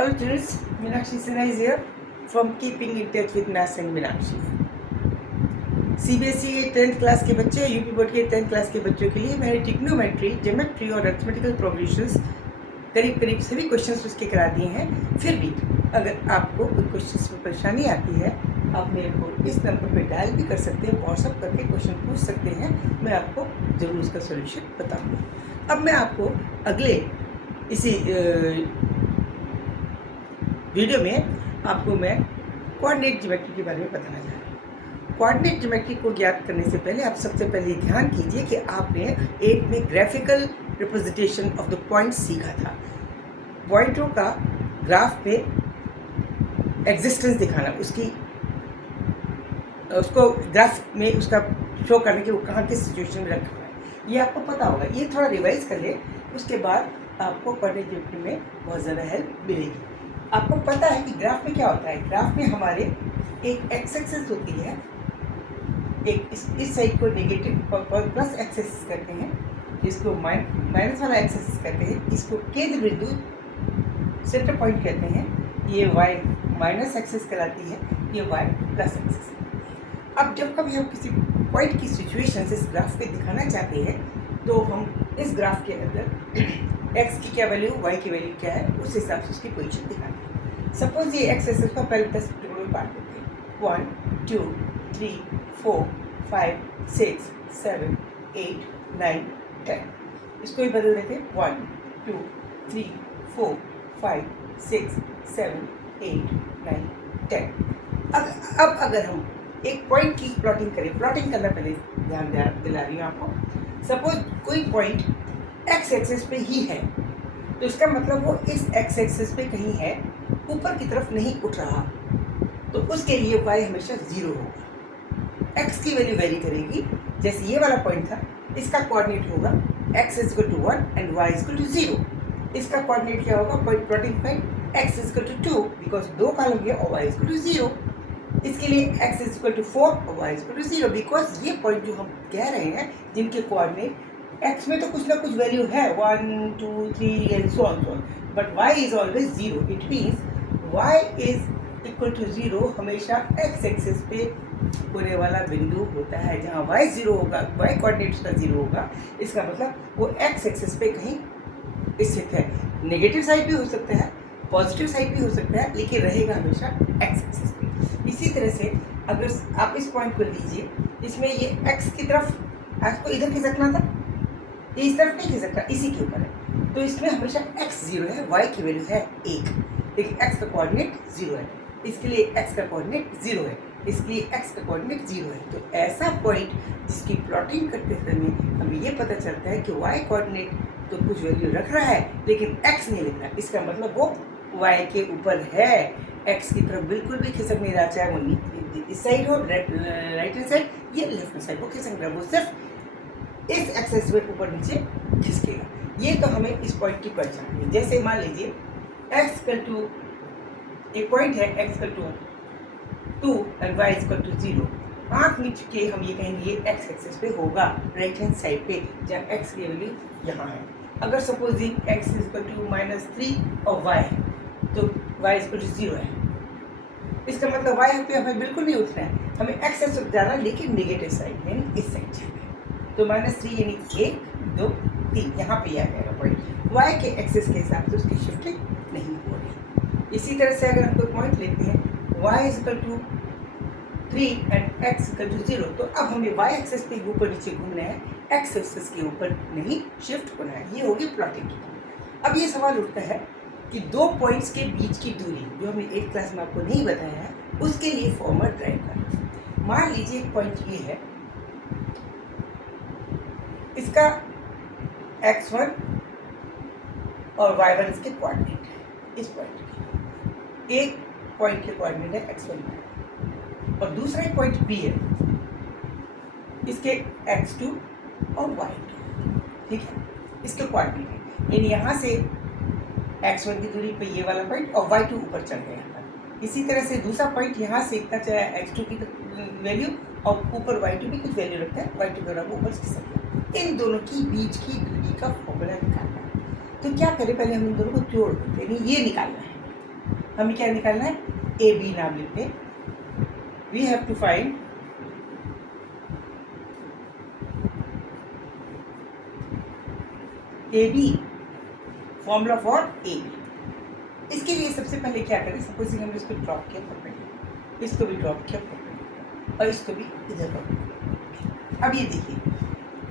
Hello students, Meenakshi Sinha is here from Keeping in Touch with Maths and Meenakshi. CBSE के 10th class के बच्चे, UP board के 10th class के बच्चों के लिए मैंने ट्रिग्नोमेट्री, ज्योमेट्री और अरिथमेटिकल प्रोग्रेशंस करीब सभी क्वेश्चंस उसके करा दिए हैं। फिर भी अगर आपको कोई क्वेश्चंस में परेशानी आती है, आप मेरे को इस नंबर पे डायल भी कर सकते हैं, व्हाट्सअप करके क्वेश्चन पूछ सकते हैं, मैं आपको ज़रूर उसका सोल्यूशन बताऊँगा। अब मैं आपको अगले इसी वीडियो में आपको मैं कोऑर्डिनेट ज्योमेट्री के बारे में बताना चाह रहा हूँ। कोऑर्डिनेट ज्योमेट्री को ज्ञात करने से पहले आप सबसे पहले ध्यान कीजिए कि आपने 8 में graphical representation of the point सीखा था। पॉइंटों का ग्राफ पे एग्जिस्टेंस दिखाना, उसको ग्राफ में उसका शो करने के वो कहाँ किस सिचुएशन में रखा हुआ है, ये आपको पता होगा। ये थोड़ा रिवाइज कर ले, उसके बाद आपको कोऑर्डिनेट ज्योमेट्री में बहुत ज़्यादा हेल्प मिलेगी। आपको पता है कि ग्राफ में क्या होता है। ग्राफ में हमारे एक एक्स एक्सिस होती है, एक इस साइड को नेगेटिव प्लस एक्स एक्सिस करते हैं, इसको माइनस वाला एक्स एक्सिस करते हैं, इसको केंद्र बिंदु सेंटर पॉइंट कहते हैं। ये वाई माइनस एक्सिस कहलाती है, ये वाई प्लस एक्सिस। अब जब कभी हम किसी पॉइंट की सिचुएशन इस ग्राफ पे दिखाना चाहते हैं, तो हम इस ग्राफ के अंदर एक्स की क्या वैल्यू, वाई की वैल्यू क्या है, उस हिसाब से उसकी पोजीशन दिखाते हैं। सपोज ये एक्स एक्सिस को पहले 10 टुकड़ों में बांट देते हैं। 1 2 3 4 5 6 7 8 9 10। इसको भी बदल देते हैं। 1 2 3 4 5 6 7 8 9 10। अब अगर हम एक पॉइंट की प्लॉटिंग करें, प्लॉटिंग करना पहले ध्यान दिला रही हूँ आपको। सपोज कोई पॉइंट एक्स एक्सिस पे ही है, तो इसका मतलब वो इस एक्स एक्सिस पे कहीं है, ऊपर की तरफ नहीं उठ रहा, तो उसके लिए y हमेशा 0 होगा। x की वैल्यू वेरी करेगी। जैसे ये वाला पॉइंट था, इसका कोऑर्डिनेट होगा x equal to 1 and y equal to 0। इसका कोऑर्डिनेट क्या होगा, point plotting point x equal to 2, because 2 column है और y इक्वल टू 0। इसके लिए x इक्वल टू 4 और y इक्वल टू 0, बिकॉज ये पॉइंट जो हम कह रहे हैं, जिनके कोऑर्डिनेट x में तो कुछ ना कुछ वैल्यू है, 1 2 3 and so on, but y is always 0। It means y is equal to 0 हमेशा x एक्सिस पे होने वाला बिंदु होता है। जहाँ y 0 होगा, y कोऑर्डिनेट का 0 होगा, इसका मतलब वो x एक्सिस पे कहीं स्थित है। नेगेटिव साइड भी हो सकता है, पॉजिटिव साइड भी हो सकता है, लेकिन रहेगा हमेशा x एक्सिस पे। इसी तरह से अगर आप इस पॉइंट को लीजिए, इसमें ये x की तरफ, x को इधर खिसकना था, ये इस तरफ नहीं खिसक रहा, इसी के ऊपर है, तो इसमें हमेशा x 0 है, y की वैल्यू है 1, लेकिन x का कोऑर्डिनेट 0 है, इसके लिए x का कोऑर्डिनेट 0 है, इसके लिए x का कोऑर्डिनेट 0 है। तो ऐसा पॉइंट जिसकी प्लॉटिंग करते समय हमें ये पता चलता है कि y कोऑर्डिनेट तो कुछ वैल्यू रख रहा है, लेकिन x नहीं लिख रहा, इसका मतलब वो y के ऊपर है, x की तरफ बिल्कुल भी खिसक नहीं रहा, चाहे वो इस साइड हो, राइट हैंड साइड, ये लेफ्ट हैंड साइड, वो खिसक रहा है, वो सिर्फ इस एक्सेस में ऊपर नीचे खिसकेगा। ये तो हमें इस पॉइंट की पहचान है। जैसे मान लीजिए x इक्वल टू, एक पॉइंट है x equal to 2 and y equal to 0। आँख नीचे के हम ये कहेंगे ये x एक्सेस पे होगा, राइट हैंड साइड पे, जहाँ x की वैल्यू यहाँ है। अगर सपोजिंग x इक्वल टू -3 और y है, तो y इक्वल टू 0 है, इसका मतलब y पे हमें बिल्कुल नहीं उठना है, हमें x एक्सेस जाना, लेकिन नेगेटिव साइड यानी इस साइड जाना है। तो -3 यानी 1 2 3 यहाँ पे आ जाएगा पॉइंट। y के एक्सिस के हिसाब से उसकी शिफ्टिंग नहीं हो रही। इसी तरह से अगर हम कोई पॉइंट लेते हैं, y equal to 3 and x equal to 0, तो अब हमें y एक्सिस पे ऊपर नीचे घूमना है, x एक्सिस के ऊपर नहीं शिफ्ट होना है। ये होगी प्लॉटिंग की। अब ये सवाल उठता है कि दो पॉइंट्स के बीच की दूरी, जो हमने 8th क्लास में आपको नहीं बताया है, उसके लिए फॉर्मूला ड्राइव करना। मान लीजिए एक पॉइंट ये है, इसका x1 और y1 इसके कोऑर्डिनेट है। इस पॉइंट के एक पॉइंट के कोऑर्डिनेट है x1 और दूसरा एक पॉइंट b है, इसके x2 और y2, ठीक है, इसके कोऑर्डिनेट है। यानी यहाँ से x1 की दूरी पे ये वाला पॉइंट और y2 ऊपर चढ़ गया था। इसी तरह से दूसरा पॉइंट यहाँ से इतना चाहे x2 की वैल्यू और ऊपर y2 भी कुछ वैल्यू रखता है, y2 के बराबर ऊपर खिसक गया। इन दोनों की बीच की दूरी का फॉर्मूला निकालना है। तो क्या करें, पहले हम इन दोनों को जोड़ देते हैं, ये निकालना है। हमें क्या निकालना है, ए बी नाम लेते हैं. We have to find A B, formula for A B. इसके लिए सबसे पहले क्या करें, सपोजिंग हमने इसको ड्रॉप किया परपेंडिकुलर, इसको भी ड्रॉप किया परपेंडिकुलर और इसको भी इधर परपेंडिकुलर. अब ये देखिए,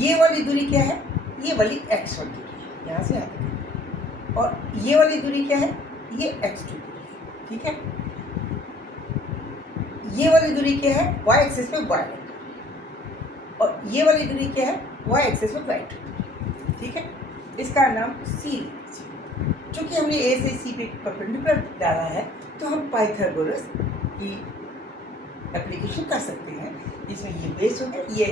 ये वाली दूरी क्या है, ये वाली x1 दूरी है, यहाँ से यहाँ तक. और ये वाली दूरी क्या है, ये x2 दूरी है. ठीक है, ये वाली दूरी क्या है, y एक्सिस पे y1, और ये वाली दूरी क्या है, y एक्सिस पे y2. ठीक है, इसका नाम C लीजिए. चूंकि हमने A से C पे परपेंडिकुलर डाला है तो हम पाइथागोरस की एप्लीकेशन कर सकते हैं, जिसमें ये बेस हो गया, ये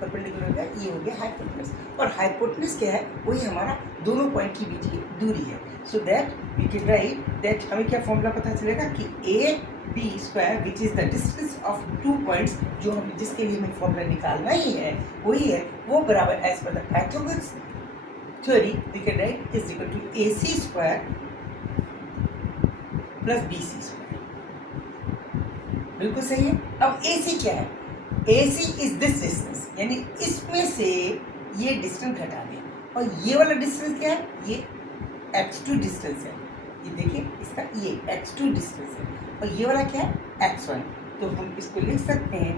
परपेंडिकुलर हो गया, ये हो गया हाइपोटेनस. और हाइपोटेनस क्या है, वही हमारा दोनों पॉइंट के बीच की दूरी है. So that we can write that, हमें क्या फॉर्मूला पता चलेगा कि A B square which is the distance of 2 points, जो हम जिसके लिए हमें फॉर्मूला निकालना ही है वही है, वो बराबर एज पर the Pythagoras theory we can write is equal to A C square plus B C square. बिल्कुल सही है. अब ए सी क्या है, A C is this distance, यानी इसमें से ये डिस्टेंस घटा दें. और ये वाला डिस्टेंस क्या है, ये x2 डिस्टेंस है. ये देखिए, इसका ये x2 डिस्टेंस है. और ये वाला क्या है, x1. तो हम इसको लिख सकते हैं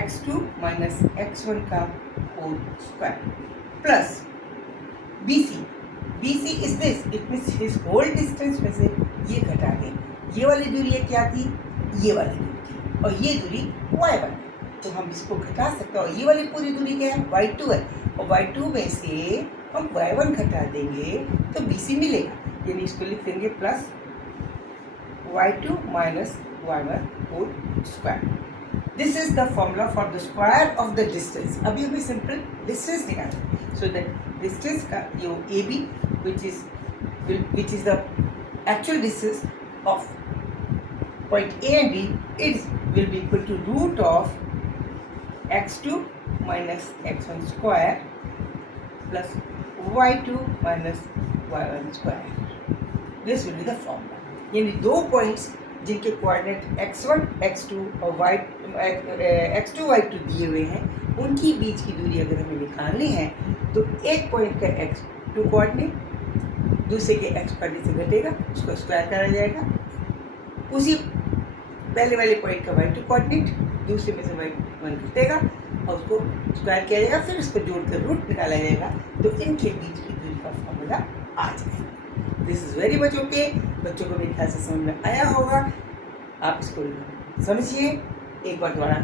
x2 माइनस x1 का whole square plus B C is this, it means his whole distance में से ये घटा दें. ये वाली दूरी है क्या थी, ये वाली दूरी थी, और ये दूरी y1 है. तो हम इसको घटा सकते हैं. और ये वाली पूरी दूरी क्या है, y2 है, और y2 में से हम y1 घटा देंगे तो bc मिलेगा. यानी इसको लिख देंगे plus y2 minus y1 whole square. This is the formula for the square of the distance. अभी हमें सिंपल डिस्टेंस निकालना. सो दैट डिस्टेंस का ये A B which is the actual distance of point A and B, it will be equal to root of x2 minus x1 square plus y2 minus y1 square. This will be the formula. यानी दो points जिनके coordinate x1, x2 और x2, y2 दिए हुए हैं, उनकी बीच की दूरी अगर हमें निकालनी है तो एक पॉइंट का x2 कोऑर्डिनेट दूसरे के x कोऑर्डिनेट से घटेगा, उसको स्क्वायर करा जाएगा. उसी पहले वाले पॉइंट का y2 कोऑर्डिनेट दूसरे में से y1 घटेगा और उसको स्क्वायर किया जाएगा, फिर उसको जोड़कर रूट निकाला जाएगा. तो इनके बीच की दूरी का फॉर्मूला आ जाएगा. This is very much okay. बच्चों को मेरे ख्याल से समझ में आया होगा. आप इसको समझिए एक बार दोबारा,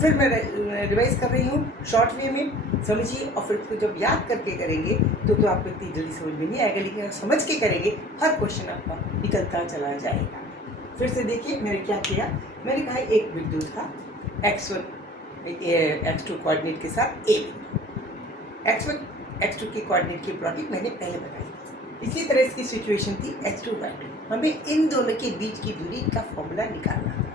फिर मैं रिवाइज कर रही हूँ शॉर्ट वे में. समझिए और फिर इसको जब याद करके करेंगे तो आपको इतनी जल्दी समझ में नहीं आएगा, लेकिन समझ के करेंगे हर क्वेश्चन आपका निकलता चला जाएगा. फिर से देखिए मैंने क्या किया. मैंने कहा एक बिंदु था x1 x2 कोऑर्डिनेट के साथ ए बिंदु. x1 x2 के कोऑर्डिनेट की प्लॉटिंग मैंने पहले बताई. इसी तरह इसकी सिचुएशन थी x2 y2. हमें इन दोनों के बीच की दूरी का फॉर्मूला निकालना था.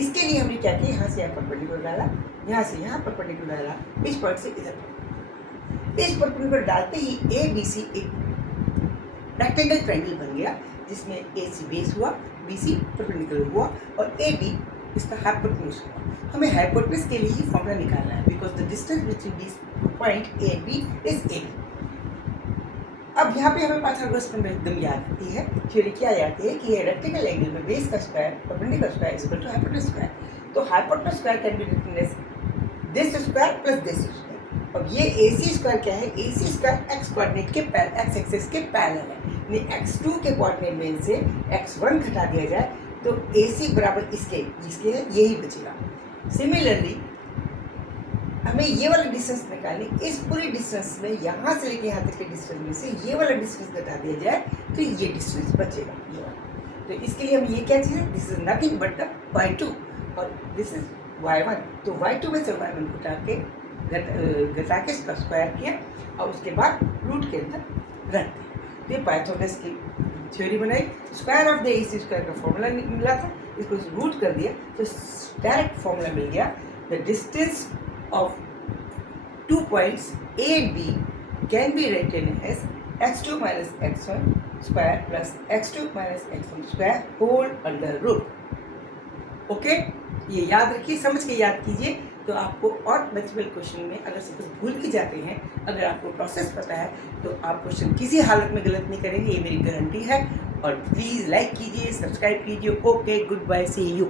इसके लिए हमने क्या किया, यहाँ से यहाँ परपेंडिकुलर डाला, यहाँ से यहाँ परपेंडिकुलर डाला, इस पॉइंट से इधर परपेंडिकुलर. इस परपेंडिकुलर डालते ही ए बी सी एक रेक्टेंगल ट्रायंगल बन गया, जिसमें ए सी बेस हुआ, बी सी परपेंडिकुलर हुआ और ए बी इसका हाइपोटेन्यूज हुआ. हमें हाइपोटेन्यूज के लिए ही फॉर्मूला निकालना है, because the distance between this point A B is A B. अब यहाँ पे हमें पाइथागोरस में एकदम याद आती है, थ्योरी क्या याद है कि रेक्टेंगल एंगल में बेस का square perpendicular square is equal to hypotenuse square. तो hypotenuse square can be written as this square plus this square. अब ये ए सी स्क्वायर क्या है, A C square x coordinate के एक्स एक्सिस के parallel है. x2 के coordinate में से x1 घटा दिया जाए तो AC बराबर इसके है, यही बचेगा. सिमिलरली हमें ये वाला डिस्टेंस निकालनी. इस पूरी डिस्टेंस में यहाँ से लेके यहाँ तक के डिस्टेंस में से ये वाला डिस्टेंस घटा दिया जाए तो ये डिस्टेंस बचेगा, ये वाला. तो इसके लिए हम ये क्या चीज़ है, this is nothing but the y2 और दिस इज y1. तो y2 में से y1 घटा के इसका स्क्वायर किया और उसके बाद रूट के अंदर रख दिया. ये पाइथागोरस की थ्योरी बनाई. Square of the A C square का फॉर्मूला मिला था, इसको रूट कर दिया तो डायरेक्ट फॉर्मूला मिल गया. The distance of 2 points A and B can be written as x2 minus x1 square plus x2 minus x1 square whole under root. Okay, ये याद रखिए, समझ के याद कीजिए। तो आपको और मल्टीपल क्वेश्चन में अगर सपोज भूल भी जाते हैं, अगर आपको प्रोसेस पता है तो आप क्वेश्चन किसी हालत में गलत नहीं करेंगे, ये मेरी गारंटी है। और प्लीज़ लाइक कीजिए, सब्सक्राइब कीजिए। Okay, good bye, see you.